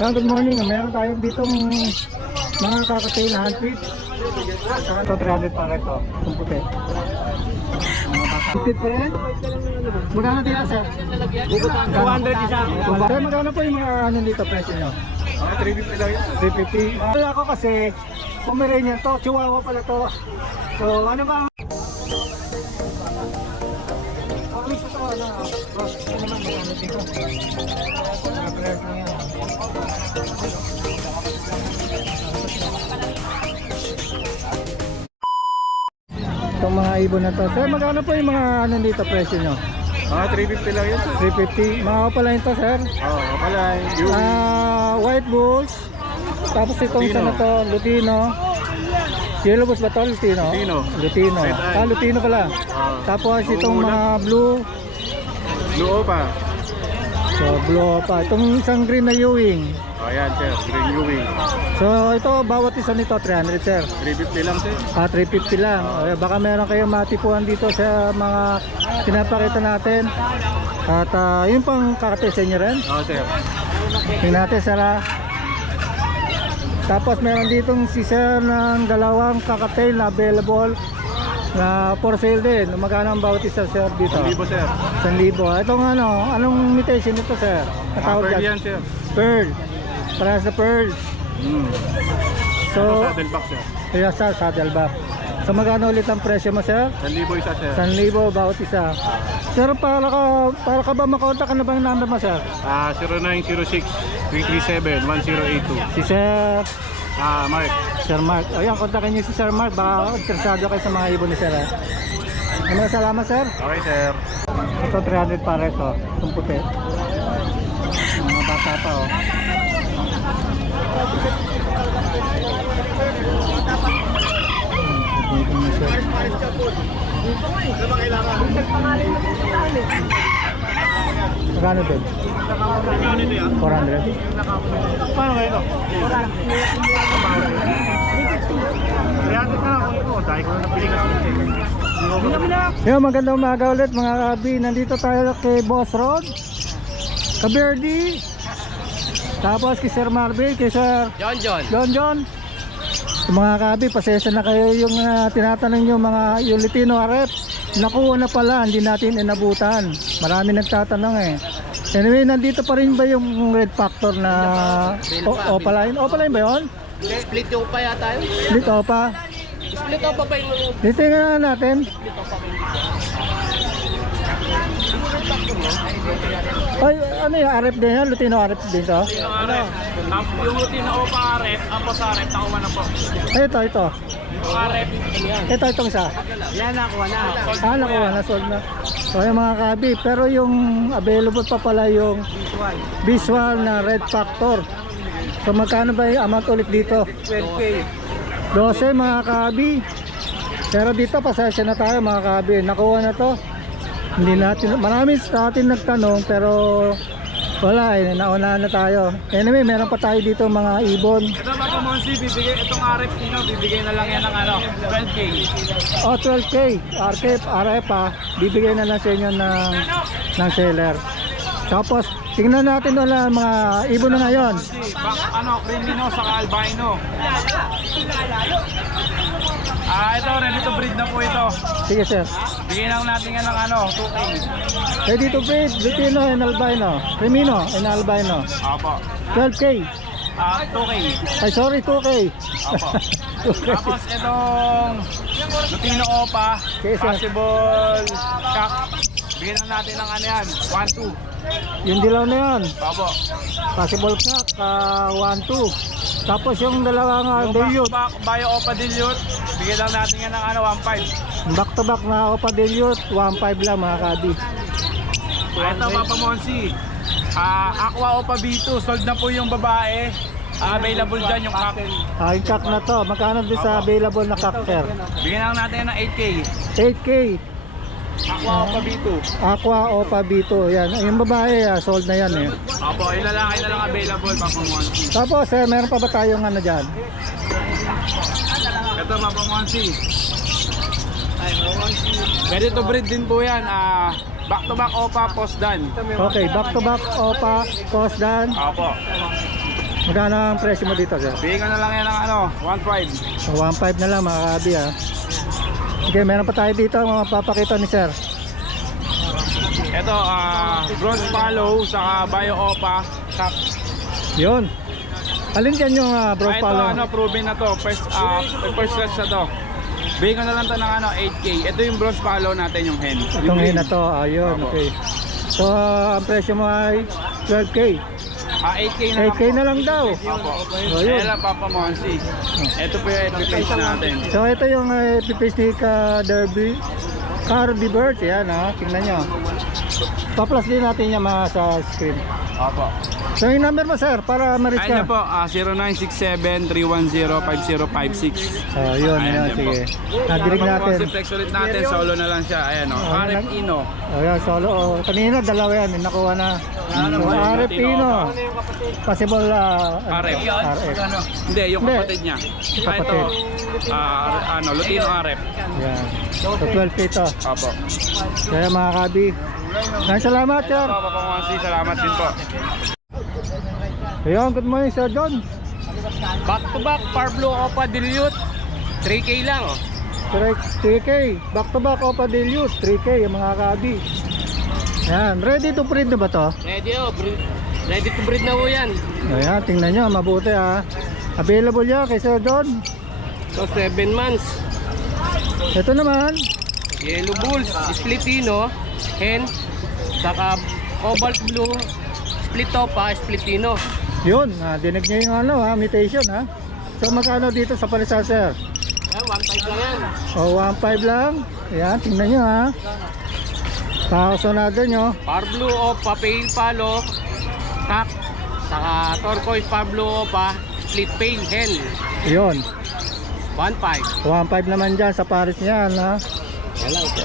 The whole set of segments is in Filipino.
Good morning. Meron tayong ditong mga kakatay na handpit. Ito 300 para ito. Itong puti. Handpit pa rin? Magkano dito sir? 200 isa. Sir, magkano po yung mga ano dito presyo nyo? 350 lang yun. 350. Wala ako kasi Pomeranian to. Chihuahua pala to. So ano ba? Gusto to ano? Ano naman magkano dito? Presyo nyo yan. Itong mga ibon na to. Sir, magkano po yung mga ano dito presyo nyo? 350 lang yun. 350. Mga opalain to sir? Oo, opalain. White bulls. Tapos itong isa na to, Lutino. Yellow bulls ba to? Lutino? Lutino. Lutino pala. Tapos itong mga blue. Blue Opa. So blue pa. Itong isang green na Ewing. Ayan sir, green Ewing. So ito, bawat isa nito 300 sir. 350 lang sir. 350 lang. Baka meron kayong matipuan dito sa mga pinapakita natin. At yung pang kakatay sa inyo rin. Oo sir. Tingnan natin sara. Tapos meron ditong si sir ng dalawang kakatay na available na for sale din. Magkano ang bawat isa sir dito? 1,000 sir. 1,000. Itong ano, anong mutation ito sir? Pearl yan sir. Pearl. Para sa pearl. So, Saddleback sir. kaya sa saddleback. So magkano ulit ang presyo mo sir? 1,000 isa sir. 1,000 bawat isa. Sir, para ka ba makontak? Ano ba yung number mo sir? 0906-337-1082. Si Sir Mark. Sir Mark. Ayan, kontakin niyo si Sir Mark. Baka interesado kayo sa mga ibon ni Sir. Maraming salamat sir. Okay sir. Ito 300 para ito. Itong puti. Mga bata pa oh. Magkano din? 400? Paano kayo ito? 300 na lang ako ito. Dahil ko na napili ka sa Yo, magandang umaga ulit mga kabi. Nandito tayo kay Boss Rod, Kaberdi, tapos kay Sir Marvin, kay Sir John. So, mga kabi, pasensya na kayo yung tinatanong nyo yung Lutino RF. Nakuha na pala, hindi natin inabutan. Marami nagtatanong eh. Anyway, nandito pa rin ba yung Red Factor na Opaline? Opaline ba yun? Split yung pa yata yun. Split Opa. Split pa ba yung Dito nga natin. Ay, ano yung RF din yan? Lutino RF din to? yung Lutino Opa RF, Apo sa RF, nakuha na po. Ay, ito. Yung RF, yan. Itong isa. Yan, nakuha na. Nakuha na, sold na. So yung mga kabi, pero yung available pa pala yung visual na Red Factor. So magkano ba yung amount ulit dito? 12K. 12 mga kabi. Pero dito pasensya na tayo mga kabi. Nakuha na to. Hindi natin, marami sa atin nagtanong pero wala eh, naunahan na tayo. Anyway, meron pa tayo dito mga ibon. Ito mga Monsi, itong RF nyo, bibigay na lang yan ng 12K. 12K, RF bibigyan na lang sa inyo ng seller. Tapos, tingnan natin wala mga ibon na ngayon. Crimino saka albino. Ito, ready to breed na po ito. Sige sir. Bigyan lang natin yan ng 2K. Ready to breed, Lutino and albino. Crimino and albino. Apo. 12K. 2K. Ay sorry, 2K. Apo. 2K. Tapos itong Lutino Opa, Okay, sir. possible cock. Bigyan lang natin ng 1-2. Yung dilaw na yan. Apo. Possible cock, 1-2. Tapos yung dalawang Yung dilute. back Bio Opa Dilute, bigyan lang natin yan ng 1.5. Back to back na Opa dilute, 1.5 lang mga kadi. Ito Papa Monsi, Aqua Opa B2, sold na po yung babae. Available dyan yung cock. Yung cock na to, magkano din sa available na cock sir? Bigyan lang natin ng 8K. 8K. Aqua Opa B2. Aqua Opa B2, yan. Yung babae, sold na yan eh. Apo, yung lalaki na lang available Papa Monsi. Tapos meron pa ba tayong ano dyan? Ito Papa Monsi. Ready to breed din po yan. Back to back Opa, post done. Okay, back to back Opa, Cosdan. Apo. Magkano ang presyo mo dito, sir? Bigyan ko na lang yan ng 1.5. So, 1.5 na lang mga kabi, ha. Okay, meron pa tayo dito mapapakita ni sir. Ito, bronze palo, saka bio opa, cup. Yun. Alin dyan yung bronze Ito, palo? proven na to. First class na to. Bigyan ko na lang to ng 8K. Ito yung bronze palo natin, yung hen. Itong hen na to, ayun, Opo. okay. So, ang presyo mo ay 12K. 8K na 8K na lang daw. Opo. Oh, yun. Ayan lang, Papa Monsi. Ito po yung epipace natin. So, ito yung pipis ni Derby. Carby Birds, yan ha, tingnan nyo. Pa-plus din natin yan mga sa screen. Opo. So, yung number mo sir, para ma-reach Ayun ka. po, 0967-310-5056. Yun, Ayan yun, din sige. po. Nadirig natin. Papa Flex ulit natin, solo na lang siya. Ayan o, Arep Ino. Yan, solo. Kanina, dalawa yan, nakuha na. So, Arep Pino. Possible Arep. RF. Hindi, yung Hindi. kapatid niya. Kapatid. Ito, Lutino Arep. Yan. So, 12K to. Opo. Kaya mga kabi. Salamat sir. Papa Monsi, salamat din po. Ayun, good morning Sir John. Back to back, Parblo Opa Dilute, 3K lang oh. 3K. Back to back Opa Dilute. 3K yung mga kabi. Yan. Ready to breed na ba to? Ready oh, ready to breed na po yan. Ayan, tingnan nyo. Mabuti ha. Available yan kay Sir John. So 7 months, Ito naman. Yellow Bulls, Splitino, Hen, saka Cobalt Blue, Split Opa, Splitino. Yun. Dinig nyo yung mutation ha. So magkano dito sa palisan Sir? Yan, 1.5 lang yan. O 1.5 lang. Ayan, tingnan nyo ha. Pakasonado nyo. Parblo Opa, Pale Palo, Kak, saka Turquoise Parblo Opa, Split Pale, Hen, Yun. 1.5. 1.5 naman dyan sa pares niyan ha. Yan lang ito.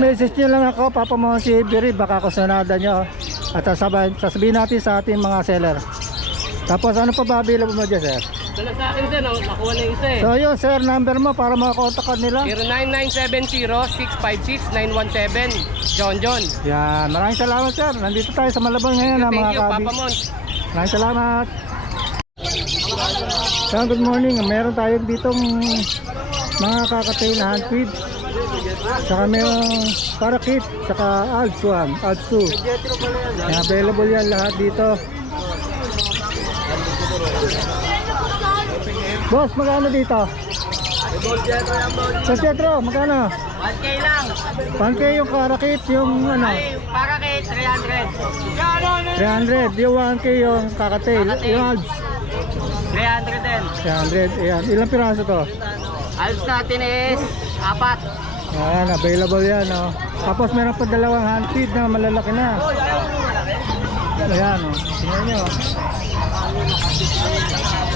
Message nyo lang ako, Papa mo si Biri, baka kusunada nyo. At sasabihin natin sa ating mga seller. Tapos ano pa ba available mo dyan sir? Dala sa akin din, oh, nakuha na yung isa eh. So yun sir, number mo para makakontakan nila. 09970656-917, John John. Yan, maraming salamat sir. Nandito tayo sa Malabon ngayon ha, mga Thank you, kabi. Papa Mon. Maraming salamat. So, good morning. Meron tayo ditong mga kakatail na handfeed. Saka mayroong parakit, saka Alps 1, Alps 2. Yan, available yan lahat dito. Boss, magkano dito? Sa Pietro, magkano? 1K lang. 1K yung karakit, yung ano? Para kay 300. 300, yung 1K yung kakatail, yung Alps. 300 din. 300, ayan. Ilang piraso to? Alps natin is 4. Ayan, available yan, oh. Tapos meron pa dalawang handfeed na malalaki na. Ayan, oh. Tingnan nyo.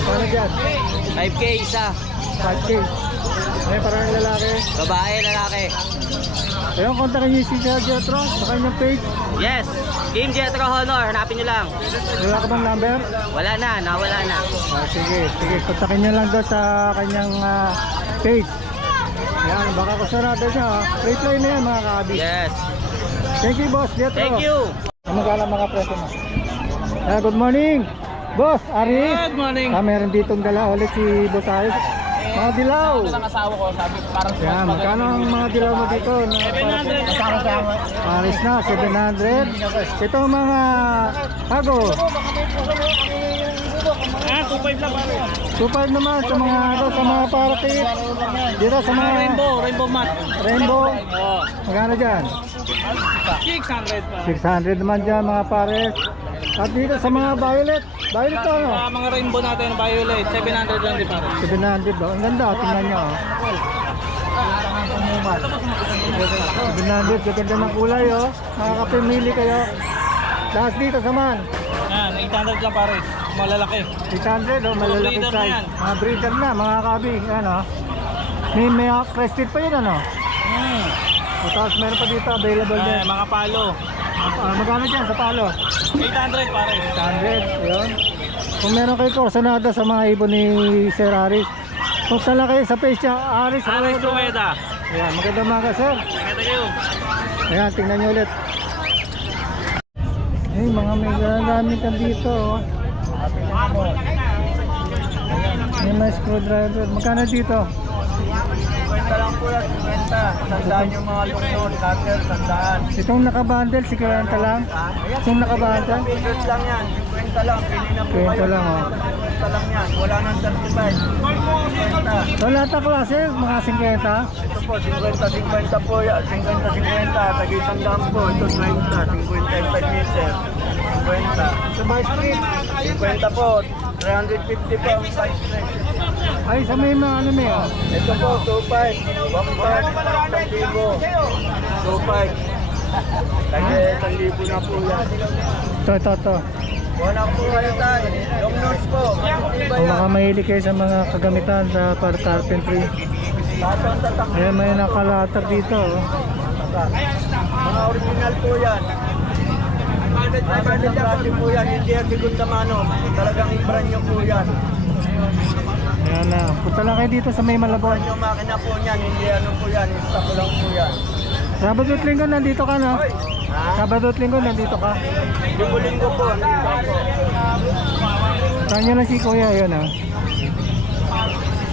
Paano dyan? 5K isa. 5K. Ayan, parang lalaki. Babae, lalaki. Ayan, kontakin nyo si Sir Jetro sa kanyang page. Yes. Team Jetro Honor. Hanapin nyo lang. Wala ka bang number? Wala na. Nawala na. Sige, sige. Kontakin nyo lang doon sa kanyang page. Ayan, baka kusarado niya. Reply na yan, mga kaabi. Yes. Thank you, boss Jetro. Thank you. Magkala mga presyo mo. Good morning. Boss, Ari. Good morning. Meron ditong dala ulit si Boss Ari. Mga dilaw. Ang asawa ko, sabi parang Yan, magkano ang mga dilaw mo dito? 700. Paris na, 700. Ito ang mga hago. 2.5 lang pare. 2.5 naman sa mga hago, sa mga parakit. Dito sa mga Rainbow mat. rainbow. Oh. Magkano dyan? 600 pa. 600 naman dyan mga pares. At dito sa mga violet. Violet to ano? Mga rainbow natin, violet, 700 lang din pare. 700 daw. Ang ganda, tingnan nyo. 700, gaganda ng kulay oh. Makakapimili kayo. Tapos dito sa man. Yan, 800 lang pare. Malalaki. 800 oh, malalaki breeder na size. yan. Mga breeder na, mga kabi. Ano? May crested pa yun ano? Tapos meron pa dito, available din. Mga palo. Magkano dyan sa palo? 800 pare. 800, yun. Kung meron kayo kursanada sa mga ibon ni Sir Aris, punta lang kayo sa page niya, Aris Rueda. Ayan, magandang umaga sir. Thank you. Ayan, tingnan nyo ulit. Ay, mga may gamit dito. Oh. na screwdriver. Magkano dito? 50 lang po yan, 50. Sandaan yung mga lungnod, cutter, sandaan. Itong nakabundle, 50 lang. Itong nakabundle, Pesos lang yan, 50 lang. Pili na po 20 kayo. lang, oh. 50 lang yan, wala nang 35. 50. So lahat ng klase, mga 50. Ito po, 50 po yan. 50, tag-isang dam po. Ito 30, 55 meter. 50. Sa bike street, 50 po. 350 po ang bike street. Ay, sa may mga ano may, oh. Ito po, 2.5. 1.5. 2.5. Tag-1,000 na po yan. Ito. Wala po kayo tayo. Long nose po. Iba Kung yan. baka mahilig kayo sa mga kagamitan sa carpentry. Lahat ang tatak. Ayan, may nakalatag dito, oh. Mga original po yan. 500 klase po yan. Hindi yan segunda mano. Talagang brand nyo po yan. Ayan na. Punta lang kayo dito sa may Malabon. Brand yung makina po yan. Hindi ano po yan. Stock ko lang po yan. Sabado at Linggo nandito ka, no? Ha? Sabado at Linggo nandito ka. Linggo-linggo po. Nandito ako. Saan nyo lang si Kuya, yun, ah.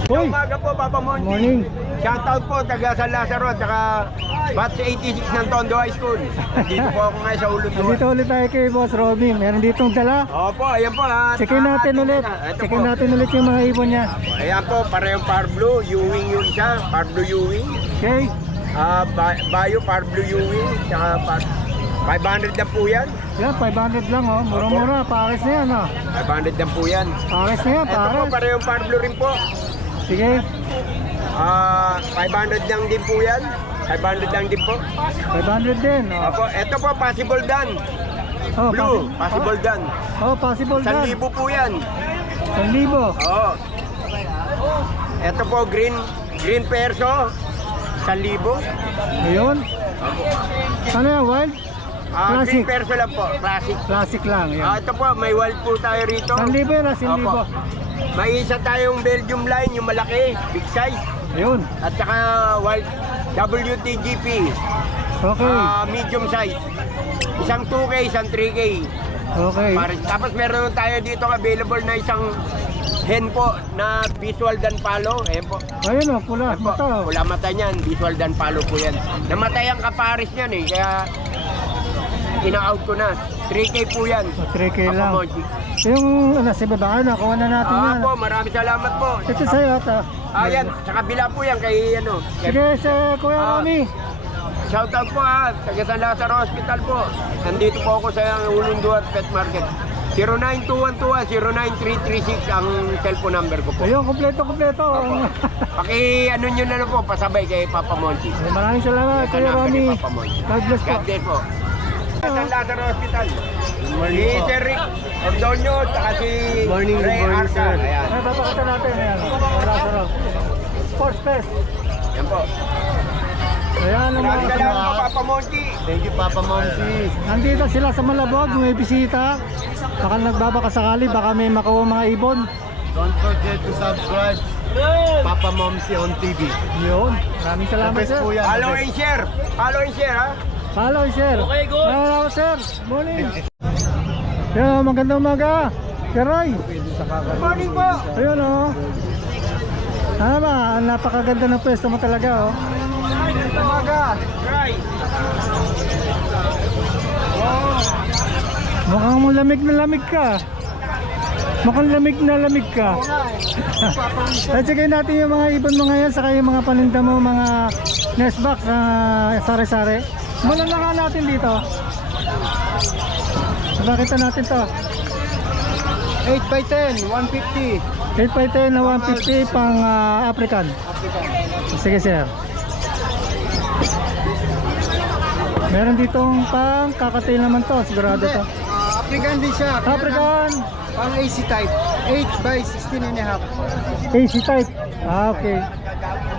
Uy! Umaga po, Papa Monty. Morning. Shoutout po, taga San Lazaro, tsaka batch 86 ng Tondo High School. Dito po ako ngayon sa Ulundua. Nandito ulit tayo kay Boss Robin. Meron ditong dala. Opo, ayan po ha. Checkin natin ulit. Ito Checkin po. natin ulit yung mga ibon niya. Ayan po, parehong Parblo, Ewing yun siya. Parblo Ewing. Okay? Bayo, Parblo Ewing. Tsaka 500 na po yan. Yan, 500 lang, oh. Mura-mura. Pares na yan, oh. 500 na po yan. Pares na yan, Ito po, pares. parehong Parblo rin po. Sige. 500 lang din po yan. 500 lang din po. 500 din, oh. Opo, ito po, possible done. Oh, Blue, possible done. Oh, possible dan. 1,000 po yan. 1,000. Oo. Ito po, green perso. 1,000. Ayun. Ano yan, wild? Classic. Green perso lang po, classic. Classic lang, yan. Ito po, may wild po tayo rito. 1,000 yan, ah, 1,000. Opo. May isa tayong Belgium line, yung malaki, big size. Ayun. At saka wild WTGP, Okay. medium size. Isang 2K, isang 3K. Okay. Tapos meron tayo dito available na isang hen po na visual dan palo. Ayan po. Ayun, oh, pula. Ayan po. Mata, oh. Pula mata niyan, visual dan palo po yan. Namatay ang kaparis niyan eh, kaya ina-out ko na. 3K po yan. 3K Papa lang. Monchi. Yung nasa baba, nakuha na natin yan. Po, maraming salamat po. Ito sa'yo, ata. Yan, sa kabila po yan kay ano. Sige, sa Kuya Ah. Rami. Shoutout po ha, taga San Lazaro Hospital po. Nandito po ako sa Ulundua Pet Market. 09212-09336 ang cellphone number ko po. Ayun, kompleto. Ano nyo na lang po, pasabay kay Papa Monchi. Ay, maraming salamat, Kuya Rami. Papa Monchi. God bless po. God bless po. San Lazaro Hospital. Si Sir Rick Ordonio, saka si Ray Arca. Ayan. Ay, papakita natin. Ayan, wala sarap. Sports Fest. Yan po. Ayan ang Maraming mga salamat po, Papa Monchi. Thank you, Papa Monsi. nandito sila sa Malabog, may bisita. Baka nagbabaka sakali, baka may makuha mga ibon. Don't forget to subscribe. Papa Momsi on TV. Yun. Maraming salamat, The best sir. po yan. Follow and share. Follow and share ha. Follow, sir. Okay, good. Salamat, sir. Morning. Yo, magandang umaga. Sir Roy. Good morning po. Ayun, oh. Ano ba? Ang napakaganda ng pwesto mo talaga, oh. Umaga. Right. Mukhang lamig na lamig ka. Mukhang lamig na lamig ka. At sige natin yung mga ibon mo ngayon, saka yung mga paninda mo, mga nest box na sari-sari. Muna na nga natin dito. Bakit natin to? 8x10, 150. 8x10 na 150 pang African. Sige, sir. Meron ditong pang kakatail naman to, sigurado to. African din siya. African Pang AC type. 8x16 and a half. AC type. Ah, okay.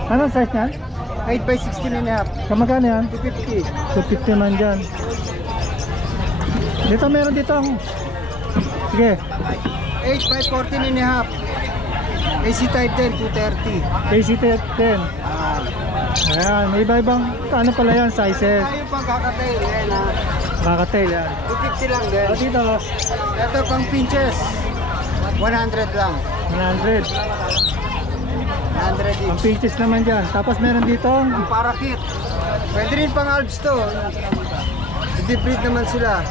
Anong size niyan? 8x16 and a half. Kamagano yan? 250. 250 man dyan. Dito meron dito ang... Sige. 8x14 and a half. AC type 10, 230. AC type 10. Ayan, may iba-ibang ano pala yan, sizes. Tayo pang kakatail. Yan ha. Kakatail yan. 250 lang din. O dito, Ito pang pinches. 100 lang. 100. 100 Ang each. pinches naman dyan. Tapos meron dito. Ang parakit. Pwede rin pang Alps to. Hindi-breed naman sila.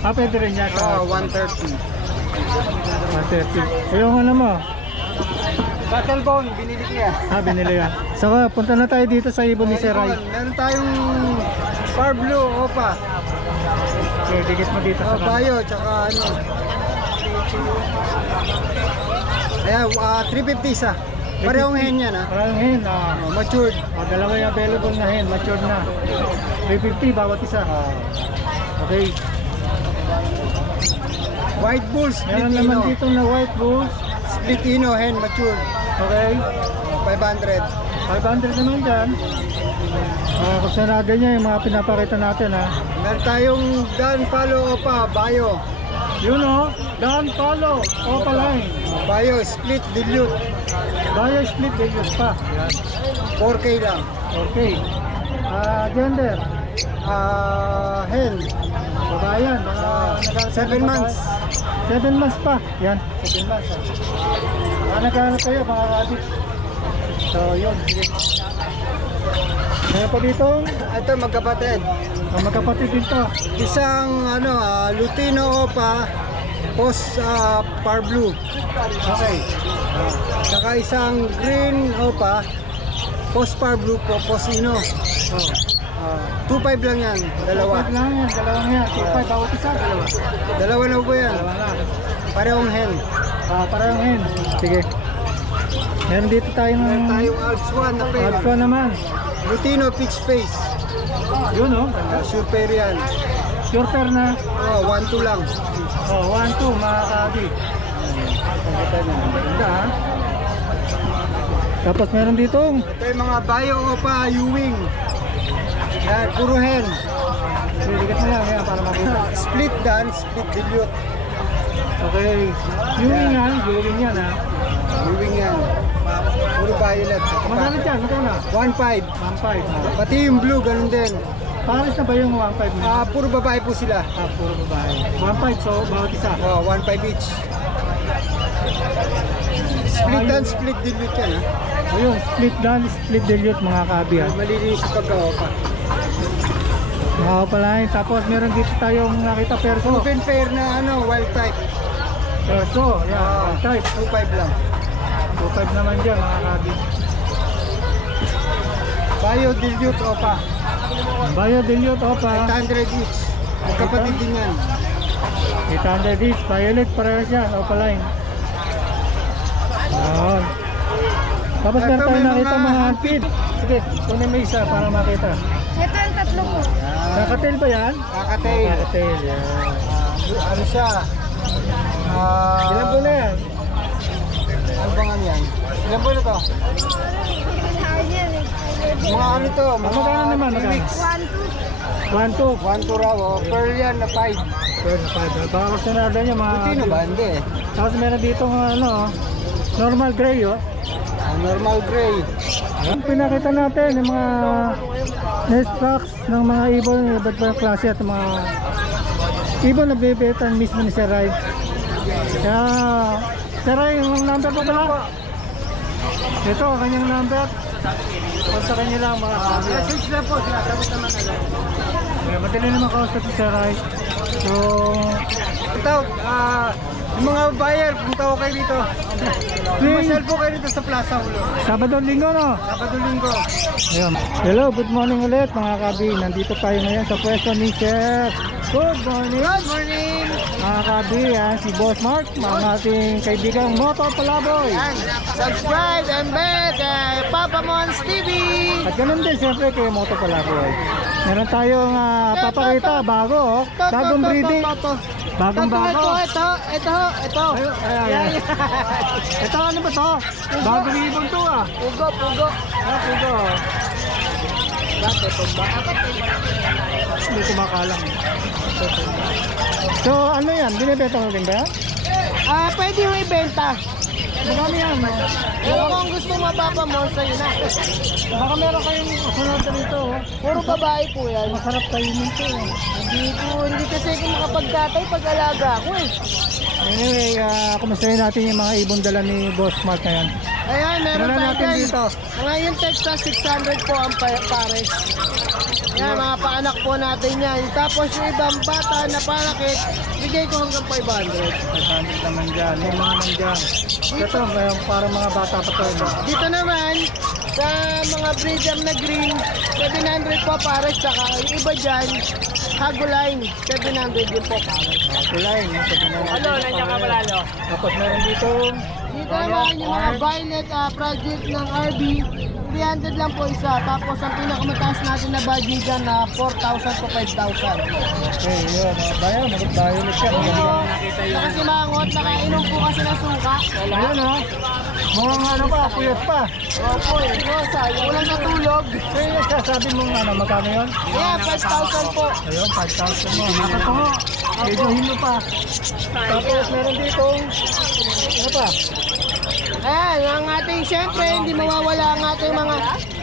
Pwede rin yan. Oh, 130. 130. Yung ano mo? Battlebone, binili ko yan. Binili yan. So, punta na tayo dito sa ibon ni Sir Ray. Meron tayong Far Blue, Opa. Okay, dikit mo dito sa Bayo, tsaka ano. Ayan, 350 isa. Parehong hen yan ha. Parang hen. Matured. Dalawa yung available na hen. Matured na. 350 bawat isa. Okay. White Bulls, Meron split naman ino. dito na white bulls. Split ino, hen, matured. Okay. 500. 500 naman dyan. Kung sarado niya yung mga pinapakita natin ha. Meron tayong Dan Follow Opa, Bayo. Yun o. Dan Palo. Opa line. Bayo, split dilute. Bayo split videos pa. Yan. 4K lang. Okay. Gender. Hen, Babayan. 7 months. 7 months pa. Yan. 7 months. Naghanap kayo mga rabbit. So yun. Sige. Meron pa dito. Ito magkapatid. Magkapatid dito. Isang Lutino Opa, Post Far Blue. Okay. Saka isang Green Opa, Post Far Blue po, Post Ino. 2.5 lang yan, dalawa. Dalawa lang yan. Dalawang yan. 2.5 bawat isa. Dalawa. Dalawa na po yan. Dalawa lang. Parehong hen. Parang hen. Sige. Meron dito tayong Tayong Alps 1 na pair. Alpha naman. Lutino Peach Face. Yun o. Sure pair yan. Sure pair na. 1-2 lang. 1-2 mga kabi. Ganda ha. Tapos meron dito. Ito yung mga Bayo Opa Ewing. Yan, puro hen. Diligat mo lang yan para makita. Split dan, split dilute. Okay. Viewing yan. Viewing yan ha. Ewing yan. Puro violet. Magkano dyan? Magkano? 1.5. 1.5. Pati yung blue, ganun din. Paris na ba yung 1.5 na? Puro babae po sila. Puro babae. 1.5 so bawat isa. 1.5 each. Split dan, split dilute yan. Ayun, split down, split dilute mga kabi ha. Malinis yung pagka-opa. Mga pala. Tapos meron dito tayong nakita perso. Open fair na wild type. Perso, yan. Type. 2.5 lang. 2.5 naman dyan mga kabi. Bayo dilute opa. Bayo dilute opa. 800 each. Magkapatid din yan. 800 each. Violet parehas yan. Opa line. Ayan. Tapos meron tayo nakita mga handpid. Sige, kunin mo isa para makita. Ito yung tatlo ko. Kakatil ba yan? Kakatail. Kakatil, yan. Ano siya? Ilan po na yan? Ano bang ano yan? Ilan po na to? Mga ano to? Magkano naman? 3 weeks. 1, 2. 1-2 raw. Pearl yan na 5. First 5. Baka kusunada nyo mga... Lutino ba? Hindi. Tapos meron dito ano, normal gray oh. Normal gray. Ang pinakita natin yung mga nest box ng mga ibon, iba't ibang klase at mga ibon na bibitan mismo ni Sir Ray. Kaya Sir Ray, yung number po pala. Ito, ang kanyang number. Punta kanya lang mga kabi. Message na po. Sinasagot naman na lang. Madali naman kausap si Sir Ray. So, Ito, yung mga buyer, punta ko kayo dito. Pumasal po kayo dito sa Plaza Ulo. Sabado Linggo no? Sabado Linggo. Ayun. Hello, good morning ulit mga kabi. Nandito tayo ngayon sa pwesto ni Chef. Good morning. Good morning! Mga kabi, si Boss Mark, mga ating kaibigang Moto Palaboy. Subscribe and bet kay Papa Mons TV! At ganun din siyempre kay Moto Palaboy. Meron tayong papakita bago, bagong breeding. Bagong bago. Ito. Ayan. Ito ano ba to? Bagong ibon to ah. Pugo. Pugo. Hindi kumakalang. So ano yan? Binibenta mo din ba yan? Pwede yung ibenta. Magkano yan? Pero kung gusto mo Papa Mons, sa'yo na. Baka meron kayong kasunod dito. Puro babae po yan. Masarap kainin to. Hindi kasi ako makapagtatay pag-alaga ako eh. Anyway, kumustahin natin yung mga ibon dala ni Boss Mark na yan. Ayan, meron Wala tayo natin dyan. dito. Mga yung Texas, 600 po ang pares. Yan, mga paanak po natin yan. Tapos yung ibang bata na parakit, bigay ko hanggang 500. 500 naman dyan. May mga nandyan. Ito, may parang mga bata pa to. Dito naman, sa mga breeder na green, 700 po pares. Saka yung iba dyan, Hagoline, 700 din po pares. Kulay, no? Alo, nandiyan ka pala, alo. Tapos meron dito. Dito naman yung mga violet project ng RB, 300 lang po isa. Tapos ang pinakamataas natin na budget dyan na 4,000 to 5,000. Okay, yun. Bayan, mag-violet siya. Kasi mangot, nakainom po kasi ng suka. Ayun, ha? Mga ano pa, puyat pa. Opo, sayang. Walang natulog. So, yung sasabi mong ano, magkano yun? Kaya 5,000 po. Ayun, 5,000 mo. Nakatungo. Medyo hilo pa. Tapos meron dito. Ano pa? Ayan, ang ating syempre, hindi mawawala ang ating mga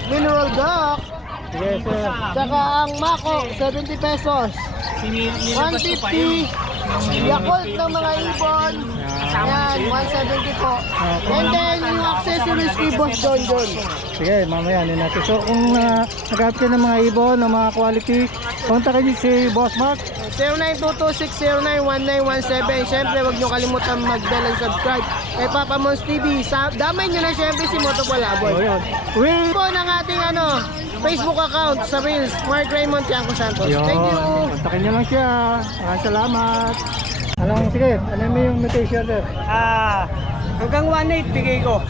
mineral duck. Sige, sir. Saka ang mako, 70 pesos. 150. Yakult ng mga ibon. Ayan, 170 po. And then, yung accessories kay Boss John John. Sige, mamaya ano natin. So, kung naghahanap kayo ng mga ibon, ng mga quality, kontakin niyo si Boss Mark. 0922-609-1917. Siyempre, huwag nyo kalimutan mag-bell and subscribe kay Papa Mons TV. Damay nyo na siyempre si Moto O, Palaboy. yun. Uy! Po ng ating Facebook account sa Reels, Mark Raymond Tiangco Santos. Yun. Thank you. Kontakin niyo lang siya. Maraming salamat. Anong, sige, ano mo yung mutation, sir? Hanggang 1.8 bigay ko.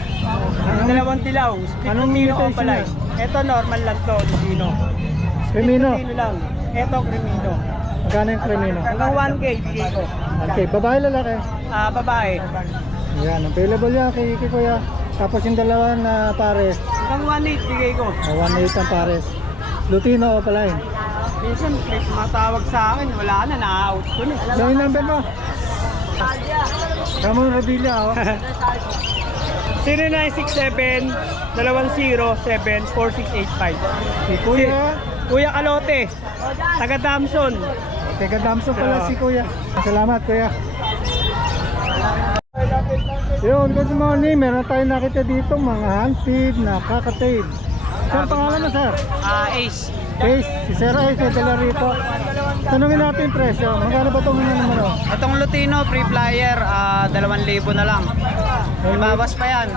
Dalawang dilaw. Anong mutation niya? Ito normal lang to, Lutino. Crimino. lang. Ito Crimino. Magkano yung Crimino? Hanggang 1K bigay ko. Okay, babae lalaki. Babae. Yan, available yan kay Kuya. Tapos yung dalawa na pares. Hanggang 1.8 bigay ko. 1.8 ang pares. Lutino o palain. Minsan may matawag sa akin, wala na, na-out ko na. Ano yung number mo? Ramon Revilla, oh. 0967-207-4685. Si Kuya. Kuya Kalote, taga Damson. Teka, Damso pala si Kuya. Salamat, Kuya. Yun, good morning. Meron tayong nakita dito mga handfeed na kakatail. Sir, pangalan mo, sir? Ace. Ace, si Sir Ace, may dala rito. Tanungin natin yung presyo. Magkano ba itong numero? Itong Lutino, free flyer, 2,000 na lang. Ibawas pa yan.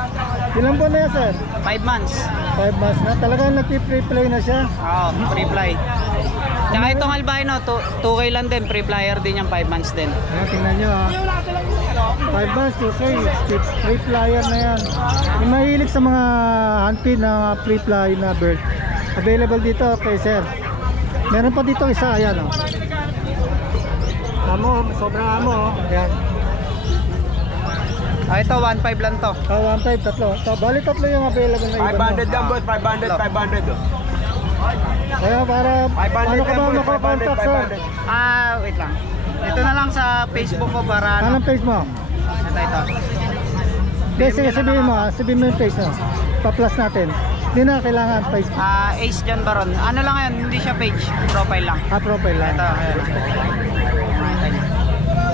Ilang buwan na yan, sir? 5 months. 5 months na. Talagang nag-free play na siya. Oo, free fly. Tsaka itong albino, 2K lang din, free flyer din yung 5 months din. Ayan, tingnan nyo, ha. 5 months, okay. Free flyer na yan. Yung mahilig sa mga handfeed na free fly na bird. Available dito kay sir. Meron pa dito isa, ayan, oh. Amo, sobrang amo, oh. Ayan. Ito, 1.5 lang to. 1.5, tatlo. Bali tatlo yung available na iba. 500 lang boss, 500, 500. Kaya para, paano ka ba makakontakt, sir? Wait lang. Ito na lang sa Facebook ko para Anong page mo? Ito. Hindi, sige, sabihin mo, sabihin mo yung page mo. Pa-plus natin. Hindi na kailangan page. Ace John Baron. Ano lang yan, hindi siya page, profile lang. Profile lang. Ito, ayan.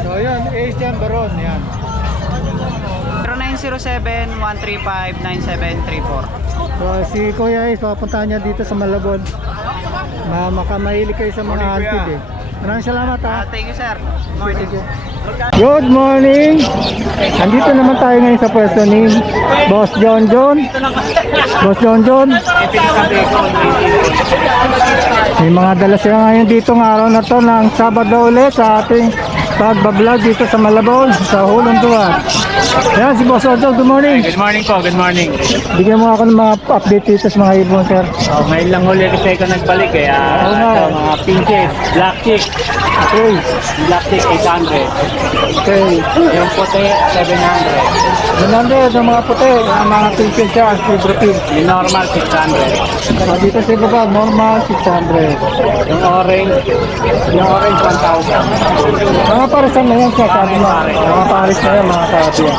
So, yun, Ace Jan Baron, yan. 0907-135-9734. So, si Kuya Ace, papuntahan niya dito sa Malabon. Makamahilig kayo sa mga handfeed, eh. Maraming salamat, ha. Thank you, sir. Morning. Good morning! Andito naman tayo ngayon sa pwesto ni Boss John John. Boss John John. May mga dala siya ngayon dito ng araw na to ng Sabado ulit sa ating pagbablog dito sa Malabon, sa Hulong Duwa. Yan si Boss John, good morning. Good morning po, good morning. Bigyan mo ako ng mga update dito sa mga ibon, sir. Ngayon lang huli kasi ako nagbalik kaya ito, mga pinches, black chick. Okay. Black chick 800. Okay. Yung puti 700. Ganun ng mga puti, ang mga pinches siya, silver pin. Yung normal 600. Dito sa baba, normal 600. Yung orange 1,000. Mga parisan na yan siya, sabi mo. Mga paris na yan, mga sabi yan.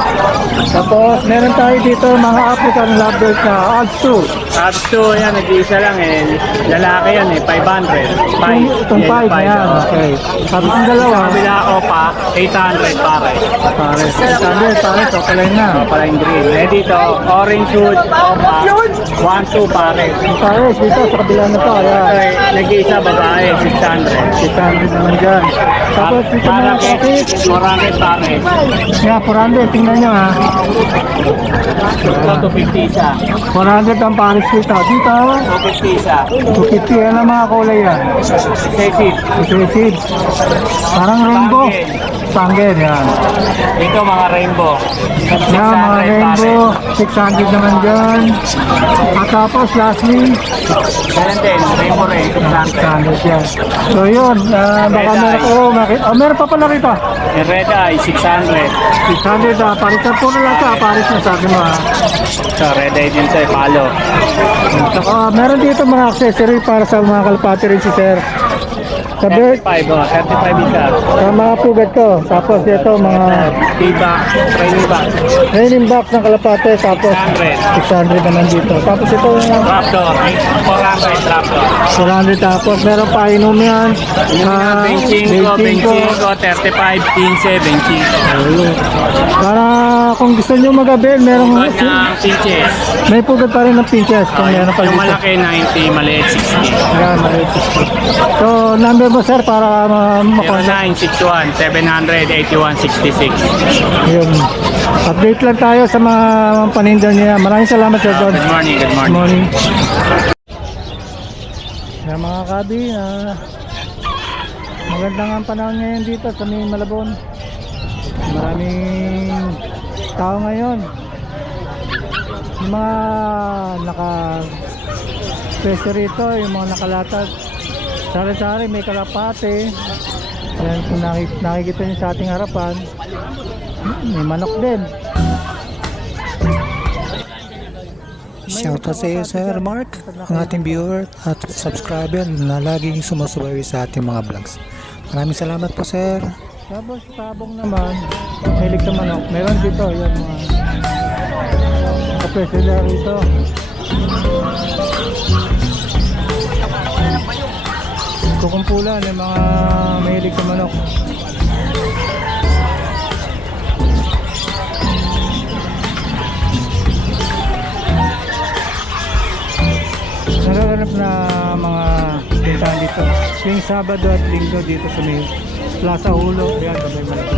Tapos, meron tayo dito mga African lovebirds na odds 2. Tapos to, yan, nag-iisa lang eh. Lalaki yan eh, 500. Itong 5 na yan. Okay. Tapos yung dalawa. Sa kabila ko pa, 800 pare. Pare. Pare. So, palay na. Pala yung green. Eh dito, orange hood, opa, 1-2 pare. Pare, dito sa kabila na to. Ayan. Okay, nag-iisa babae, 600. 600 naman dyan. Tapos dito Para mga kay kapit. 400 pare. Yeah, 400. Tingnan nyo ha. Ito, 250 isa. 400 ang pares dito. Dito, 250 isa. 250. Yan ang mga kulay yan. Sesid. Isesid. Parang rainbow. Spangled, yan. Dito mga rainbow. Yan, mga 600 rainbow. 600 naman dyan. At tapos, lastly, Ganun din, rainbow rin, 600. 600 yan. So yun, baka meron pa pala rito. Yung red eye, 600. 600, parisan po na lang ito. Paris na sabi mo ha. So, red eye din to, palo. Saka meron dito mga accessory para sa mga kalapati rin si Sir. Sa bird, 35, oh, 35 isa. sa mga pugat ko. Tapos ito mga T-back, training back, training box ng kalapate. Tapos 600. 600 naman dito. Tapos ito yung Raptor, 400 Raptor. 400. Tapos meron pa inom yan. Benching ko, 35, 15, benching. Ayun. Para kung gusto nyo mag-avail, merong Good ng pinches. may pugat pa rin ng pinches kung meron pa Yung dito. malaki 90, maliit 60. Ayan, maliit. So, number mo sir para makontak. 0961-700-8166. Yun. Update lang tayo sa mga paninda niya. Maraming salamat sir John. Good morning, good Good morning. morning. Yan mga kabi, magandang ang panahon ngayon dito sa may Malabon. Maraming tao ngayon. Yung mga naka-pwesto rito, yung mga nakalatag. Sari-sari, may kalapate. Ayan, kung nakikita nyo sa ating harapan, may manok din. Shoutout sa iyo Sir Mark, ang ating viewer at subscriber na laging sumusubaybay sa ating mga vlogs. Maraming salamat po Sir. Tapos tabong naman, hilig sa manok. Meron dito, yan mga kapwesto nila rito. Kukumpulan yung mga mahilig sa manok. Nagaganap na mga tindahan dito tuwing Sabado at Linggo dito sa may Plaza Hulo. Ayan, sabay malaki.